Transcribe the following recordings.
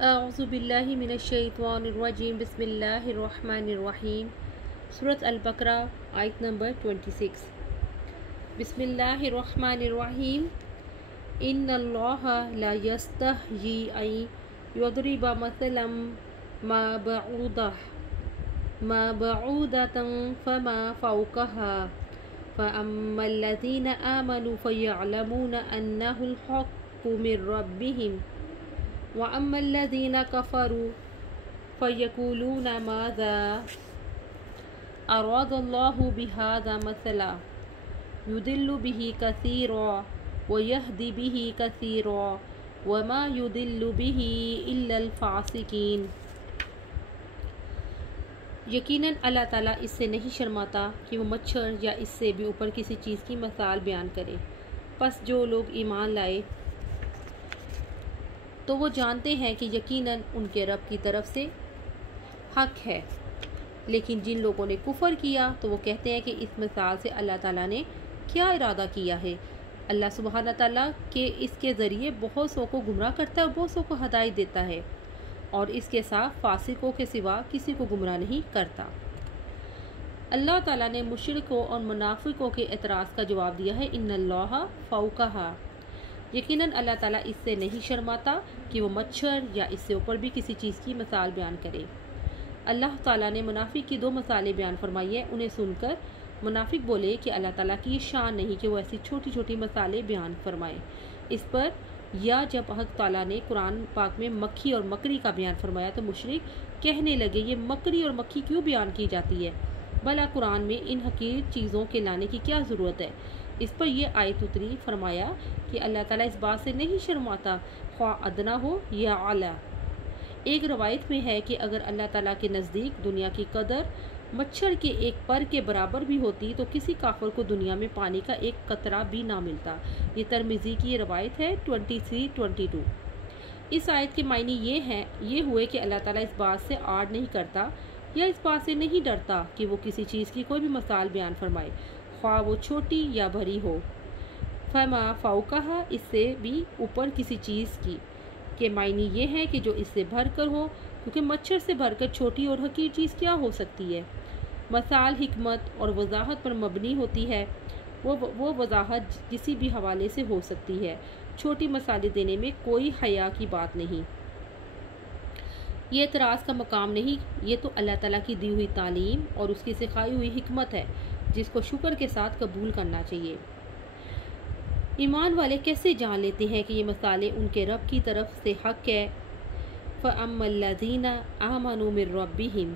अऊज़ुबिल्लाहि मिनश्शैतानिर्रजीम बिस्मिल्लाहिर्रहमानिर्रहीम। सूरत अल-बकरा आयत नंबर 26। बिस्मिल्लाहिर्रहमानिर्रहीम। इन्नल्लाहा ला यस्तहयी अन यदरिबा मसलन मा बऊदतन फमा फौकहा फ़अम्मल्लज़ीना आमनू फ़यअलमूना अन्नहुल हक़्क़ु मिर रब्बिहिम व अम्मल्लज़ीना कफ़रू फ़यक़ूलूना माज़ा अरादल्लाहु बिहाज़ा मसला युदिल्लु बिही कसीरा व यहदी बिही कसीरा व मा युदिल्लु बिही इल्लल फ़ासिकीन। यकीनन अल्लाह ताला इससे नहीं शर्माता कि वो मच्छर या इससे भी ऊपर किसी चीज़ की मिसाल बयान करे। बस जो लोग ईमान लाए तो वो जानते हैं कि यकीनन उनके रब की तरफ से हक है, लेकिन जिन लोगों ने कुफर किया तो वो कहते हैं कि इस मिसाल से अल्लाह ताला ने क्या इरादा किया है। अल्लाह सुब्हाना ताला के इसके ज़रिए बहुत सौ को गुमराह करता है और बहुत सौ को हदायत देता है, और इसके साथ फासिकों के सिवा किसी को गुमराह नहीं करता। अल्लाह ताला ने मुशरिकों और मुनाफिकों के एतराज़ का जवाब दिया है, इन्नल्लाहा फौकहा। यकीनन अल्लाह ताला इससे नहीं शर्माता कि वो मच्छर या इससे ऊपर भी किसी चीज़ की मिसाल बयान करे। अल्लाह ताला ने मुनाफिक की दो मिसालें बयान फरमाई है। उन्हें सुनकर मुनाफिक बोले कि अल्लाह ताला की ये शान नहीं कि वो ऐसी छोटी छोटी मिसालें बयान फरमाए। इस पर या जब हक़ ताला ने कुरान पाक में मक्खी और मकड़ी का बयान फरमाया तो मुशरिक कहने लगे, ये मकड़ी और मक्खी क्यों बयान की जाती है, भला कुरान में इन हकीर चीज़ों के लाने की क्या ज़रूरत है। इस पर यह आयत उतरी, फरमाया कि अल्लाह ताला इस बात से नहीं शर्माता ख्वा अदना हो या आला। एक रवायत में है कि अगर अल्लाह ताला के नज़दीक दुनिया की कदर मच्छर के एक पर के बराबर भी होती तो किसी काफिर को दुनिया में पानी का एक कतरा भी ना मिलता। ये तिरमिज़ी की रवायत है 23-22। इस आयत के मायने ये हुए कि अल्लाह ताला इस बात से आड़ नहीं करता या इस बात से नहीं डरता कि वो किसी चीज़ की कोई भी मिसाल बयान फरमाए, ख्वाह वो छोटी या भरी हो। फमा फौकहा, इससे भी ऊपर किसी चीज़ की के मायने ये है कि जो इससे भर कर हो, क्योंकि मच्छर से भरकर छोटी और हकीर चीज़ क्या हो सकती है। मसाल हिकमत और वजाहत पर मबनी होती है। वो वजाहत किसी भी हवाले से हो सकती है। छोटी मसाले देने में कोई हया की बात नहीं। ये एतराज़ का मकाम नहीं, ये तो अल्लाह ताला की दी हुई तालीम और उसकी सिखाई हुई हिकमत है, जिसको शुक्र के साथ कबूल करना चाहिए। ईमान वाले कैसे जान लेते हैं कि ये मसाले उनके रब की तरफ से हक है। फ़अम्मल्लज़ीना आमनू मिर रब्बिहिम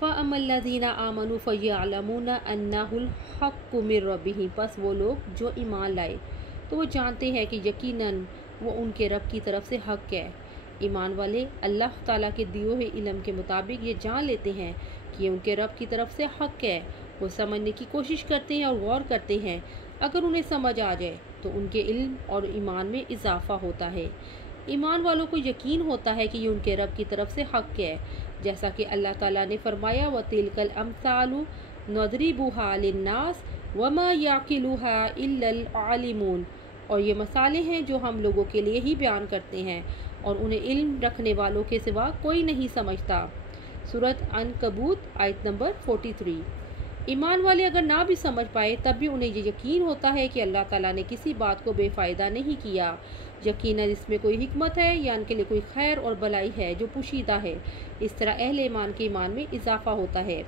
फ़अम्मल्लज़ीना आमनू फ़यअलमूना अन्नहुल हक़्क़ु मिर रब्बिहिम। बस वो लोग जो ईमान लाए तो वो जानते हैं कि यकीनन वो उनके रब की तरफ से हक है। ईमान वाले अल्लाह ताला के दिए हुए इल्म के मुताबिक ये जान लेते हैं कि ये उनके रब की तरफ से हक है। वो समझने की कोशिश करते हैं और गौर करते हैं। अगर उन्हें समझ आ जाए तो उनके इल्म और ईमान में इजाफा होता है। ईमान वालों को यकीन होता है कि ये उनके रब की तरफ से हक है, जैसा कि अल्लाह ताला ने फरमाया, व तिलकल अमसालु नदरिबुहा लिन्नास वमा याकिलुहा इल्लल आलिमून। और ये मसाले हैं जो हम लोगों के लिए ही बयान करते हैं और उन्हें इल्म रखने वालों के सिवा कोई नहीं समझता। सूरत अनकबूत आयत नंबर 43। ईमान वाले अगर ना भी समझ पाए तब भी उन्हें ये यकीन होता है कि अल्लाह ताला ने किसी बात को बेफ़ायदा नहीं किया। यकीनन इसमें कोई हिकमत है या इनके लिए कोई खैर और भलाई है जो पुशीदा है। इस तरह अहले ईमान के ईमान में इजाफा होता है।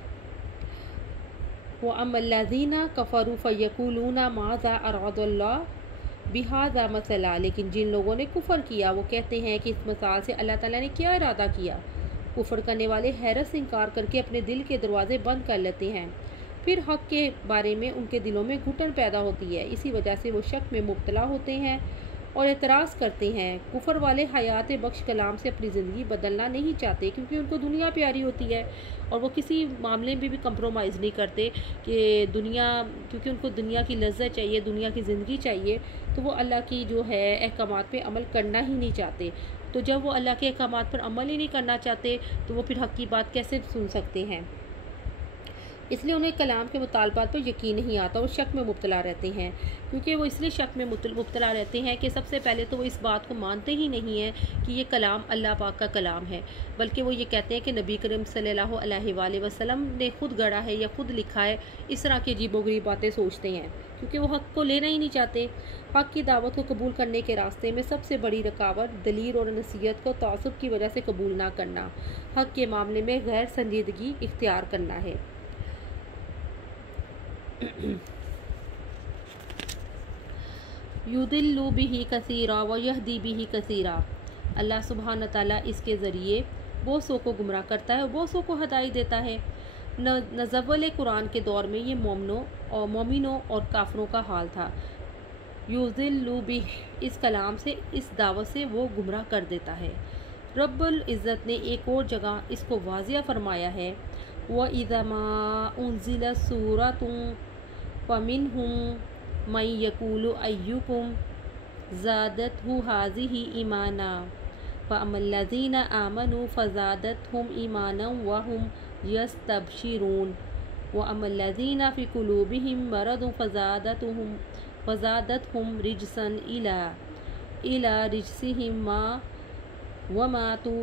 व अम्मल्लज़ीना कफ़रू फ़यक़ूलूना माज़ा अरादल्लाहु बिहाज़ा मसला। लेकिन जिन लोगों ने कुफर किया वो कहते हैं कि इस मिसाल से अल्लाह ताला ने क्या इरादा किया। कुफर करने वाले हैरत से इनकार करके अपने दिल के दरवाजे बंद कर लेते हैं। फिर हक़ के बारे में उनके दिलों में घुटन पैदा होती है। इसी वजह से वो शक में मुब्तला होते हैं और एतराज़ करते हैं। कुफर वाले हयात बख्श कलाम से अपनी ज़िंदगी बदलना नहीं चाहते, क्योंकि उनको दुनिया प्यारी होती है और वो किसी मामले में भी कंप्रोमाइज़ नहीं करते कि दुनिया, क्योंकि उनको दुनिया की लज्जत चाहिए, दुनिया की ज़िंदगी चाहिए, तो वो अल्लाह की जो है अहकामात पे अमल करना ही नहीं चाहते। तो जब वो अल्लाह के अहकामात पर अमल ही नहीं करना चाहते तो वो फिर हक़ की बात कैसे सुन सकते हैं। इसलिए उन्हें कलाम के मुतालबात पर यकीन नहीं आता और शक में मुब्तला रहते हैं। क्योंकि वो इसलिए शक में मुब्तला रहते हैं कि सबसे पहले तो वो इस बात को मानते ही नहीं हैं कि ये कलाम अल्लाह पाक का कलाम है, बल्कि वो ये कहते हैं कि नबी करीम सल्लल्लाहु अलैहि वसल्लम ने खुद गढ़ा है या खुद लिखा है। इस तरह की अजीबोगरीब बातें सोचते हैं, क्योंकि वो हक़ को लेना ही नहीं चाहते। हक़ की दावत को कबूल करने के रास्ते में सबसे बड़ी रुकावट दलील और नसीहत को तासुब की वजह से कबूल ना करना, हक़ के मामले में गैर संजीदगी इख्तियार करना है। युदिल्लु बिही कसीरा व यहदी बिही कसीरा। अल्लाह सुब्हान ताला इसके ज़रिए बहुत सौ को गुमराह करता है और बहुत सौ को हदायत देता है। नज़व्वल कुरान के दौर में ये मोमिनों और काफरों का हाल था। युदिल्लु बिह, इस कलाम से, इस दावत से वो गुमराह कर देता है। रब्बुल इज़्ज़त ने एक और जगह इसको वाज़िया फरमाया है, व इज़ा मा उन्ज़िलत सूरतुन फमिनहुम मन यक़ूलु अय्युकुम ज़ादतहु हाज़िही ईमाना फ़अम्मल्लज़ीना आमनू फ़ज़ादतहुम ईमाना व हुम यस्तबशिरून व अम्मल्लज़ीना फ़ी क़ुलूबिहिम मरदुन फ़ज़ादतहुम रिजसन इला रिजसिहिम व मातू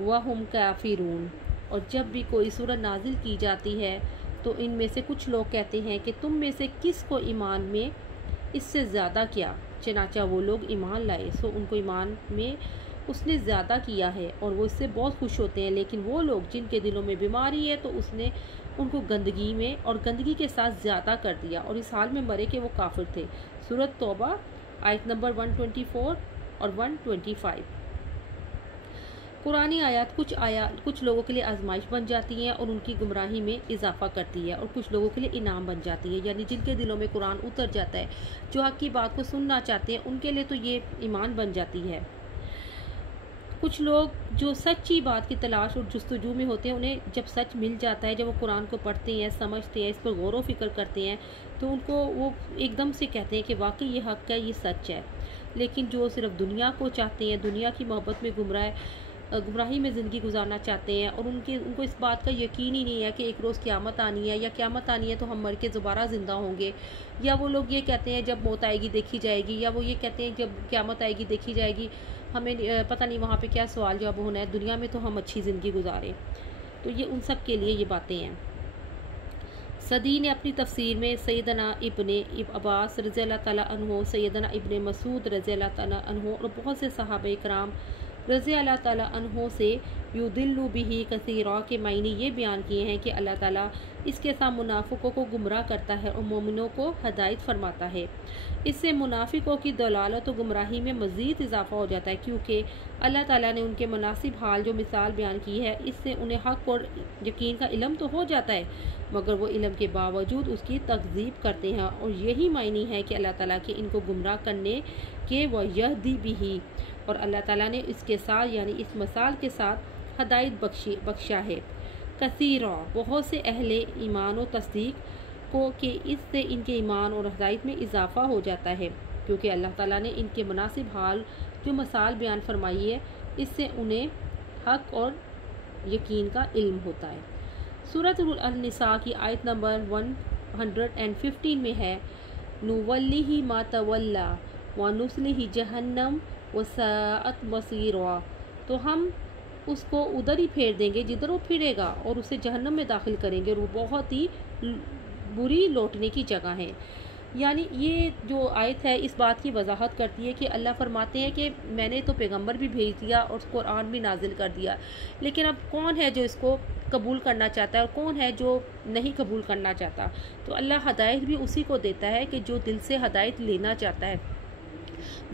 व हुम काफ़िरून। और जब भी कोई सूरत नाजिल की जाती है तो इनमें से कुछ लोग कहते हैं कि तुम में से किस को ईमान में इससे ज़्यादा किया, चनाचा वो लोग ईमान लाए सो उनको ईमान में उसने ज़्यादा किया है और वो इससे बहुत खुश होते हैं। लेकिन वो लोग जिनके दिलों में बीमारी है तो उसने उनको गंदगी में और गंदगी के साथ ज़्यादा कर दिया और इस हाल में मरे कि वो काफिर थे। सूरत तौबा आयत नंबर 124 और 125। कुरानी आयत कुछ लोगों के लिए आजमाइश बन जाती हैं और उनकी गुमराही में इजाफा करती है, और कुछ लोगों के लिए इनाम बन जाती है। यानी जिनके दिलों में कुरान उतर जाता है, जो हक़ की बात को सुनना चाहते हैं, उनके लिए तो ये ईमान बन जाती है। कुछ लोग जो सच्ची बात की तलाश और जुस्तजू में होते हैं, उन्हें जब सच मिल जाता है, जब वो कुरान को पढ़ते हैं, समझते हैं, इस पर गौर व फिक्र करते हैं, तो उनको वो एकदम से कहते हैं कि वाकई ये हक़ है, ये सच है। लेकिन जो सिर्फ दुनिया को चाहते हैं, दुनिया की मोहब्बत में गुमराही में ज़िंदगी गुजारना चाहते हैं और उनको इस बात का यकीन ही नहीं है कि एक रोज़ क़यामत आनी है, या क़यामत आनी है तो हम मर के दोबारा ज़िंदा होंगे, या वो लोग ये कहते हैं जब मौत आएगी देखी जाएगी, या वो ये कहते हैं जब क़यामत आएगी देखी जाएगी, हमें पता नहीं वहाँ पे क्या सवाल जवाब होना है, दुनिया में तो हम अच्छी ज़िंदगी गुजारें। तो ये उन सब के लिए ये बातें हैं। सदी ने अपनी तफसीर में सैयदना इब्ने अब्बास रज़ी अल्लाह तआला अन्हु, सैयदना इब्ने मसूद रज़ी अल्लाह तआला अन्हु और बहुत से सहाबा इकराम रज़ी अल्लाह ताला अन्हो से युदिल्लु बिही कसीरा के मायने ये बयान किए हैं कि अल्लाह ताला इसके साथ मुनाफिकों को गुमराह करता है और मोमिनों को हदायत फरमाता है। इससे मुनाफिकों की दलालत और गुमराही में मज़ीद इजाफा हो जाता है, क्योंकि अल्लाह ताला ने उनके मुनासिब हाल जो मिसाल बयान की है, इससे उन्हें हक़ और यकीन का इल्म तो हो जाता है, मगर वो इल्म के बावजूद उसकी तकज़ीब करते हैं। और यही मायने है कि अल्लाह ताला के इनको गुमराह करने के व यहदी बिही, और अल्लाह ताला ने इसके साथ यानी इस मसाल के साथ हदायत बख्शा है। कसीरा, बहुत से अहले ईमान और तस्दीक को कि इससे इनके ईमान और हदायत में इजाफ़ा हो जाता है, क्योंकि अल्लाह ताला ने इनके मुनासिब हाल जो मसाल बयान फरमाई है, इससे उन्हें हक़ और यकीन का इल्म होता है। सूरत अन-निसा की आयत नंबर 115 में है, नुवल्लिही मा तवल्ला व नुस्लिही जहन्नम वसाअत मसीरा, तो हम उसको उधर ही फेर देंगे जिधर वो फिरेगा और उसे जहन्नम में दाखिल करेंगे, और वो बहुत ही बुरी लौटने की जगह है। यानी ये जो आयत है इस बात की वजाहत करती है कि अल्लाह फरमाते हैं कि मैंने तो पैगंबर भी भेज दिया और कुरान भी नाजिल कर दिया, लेकिन अब कौन है जो इसको कबूल करना चाहता है और कौन है जो नहीं कबूल करना चाहता। तो अल्लाह हदायत भी उसी को देता है कि जो दिल से हदायत लेना चाहता है,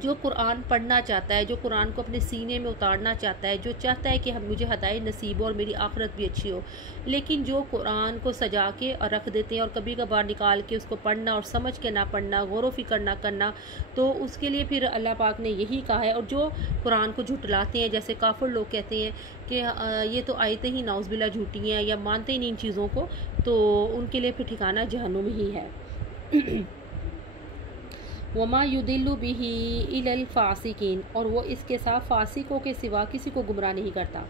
जो कुरान पढ़ना चाहता है, जो कुरान को अपने सीने में उतारना चाहता है, जो चाहता है कि हम मुझे हदायत नसीब हो और मेरी आखिरत भी अच्छी हो। लेकिन जो कुरान को सजा के और रख देते हैं और कभी कभार निकाल के उसको पढ़ना और समझ के ना पढ़ना, गौर व फिक्र ना करना, तो उसके लिए फिर अल्लाह पाक ने यही कहा है। और जो कुरान को झुटलाते हैं, जैसे काफिर लोग कहते हैं कि ये तो आयतें ही नाउज़बिल्ला झूठी हैं या मानते ही नहीं इन चीज़ों को, तो उनके लिए फिर ठिकाना जहन्नुम ही है। वमा युदिल्लु बिही इलल फासिकीन, और वो इसके साथ फासिकों के सिवा किसी को गुमराह नहीं करता।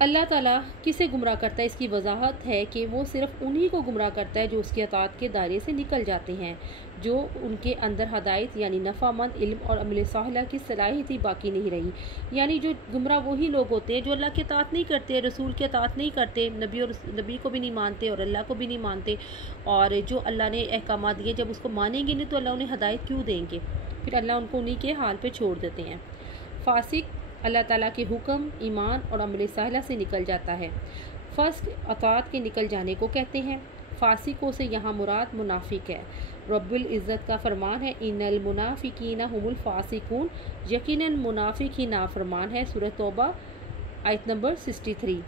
अल्लाह ताला किसे गुमराह करता है, इसकी वजाहत है कि वो सिर्फ उन्हीं को गुमराह करता है जो उसकी अताअत के दायरे से निकल जाते हैं, जो उनके अंदर हदायत यानी नफ़ामंद इल्म और अमल साहिला की सलाहियत ही बाकी नहीं रही। यानी जो गुमराह वही लोग होते हैं जो अल्लाह की अताअत नहीं करते, रसूल की अताअत नहीं करते, नबी को भी नहीं मानते और अल्लाह को भी नहीं मानते, और जो अल्लाह ने अहकाम दिए जब उसको मानेंगे नहीं तो अल्लाह उन्हें हदायत क्यों देंगे, फिर अल्लाह उनको उन्हीं के हाल पे छोड़ देते हैं। फासिक अल्लाह ताला के हुक्म, ईमान और अमल साहिला से निकल जाता है। फ़स्क अताअत के निकल जाने को कहते हैं। फासिकों से यहाँ मुराद मुनाफिक है। रब्बुल इज़्ज़त का फरमान है, इन्नल मुनाफिकीना हुमुल फासिकून, यकीनन मुनाफिक ही नाफरमान है। सूरह तौबा आयत नंबर 63।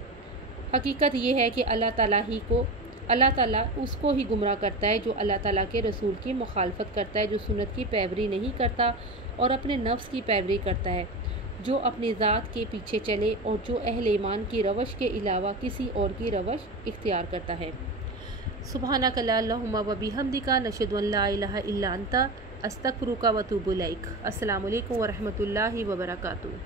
हकीकत ये है कि अल्लाह ताला उसको ही गुमराह करता है जो अल्लाह ताला के रसूल की मुखालफत करता है, जो सुन्नत की पैरवी नहीं करता और अपने नफ्स की पैरवी करता है, जो अपनी ज़ात के पीछे चले और जो अहले ईमान की रवश के अलावा किसी और की रवश इख्तियार करता है। सुबहानक अल्लाहुम्मा व बिहम्दिका नशहदु अन ला इलाहा इल्ला अंता अस्तगफिरुका व अतूबु इलैक। अस्सलामु अलैकुम व रहमतुल्लाहि व बरकातुहू।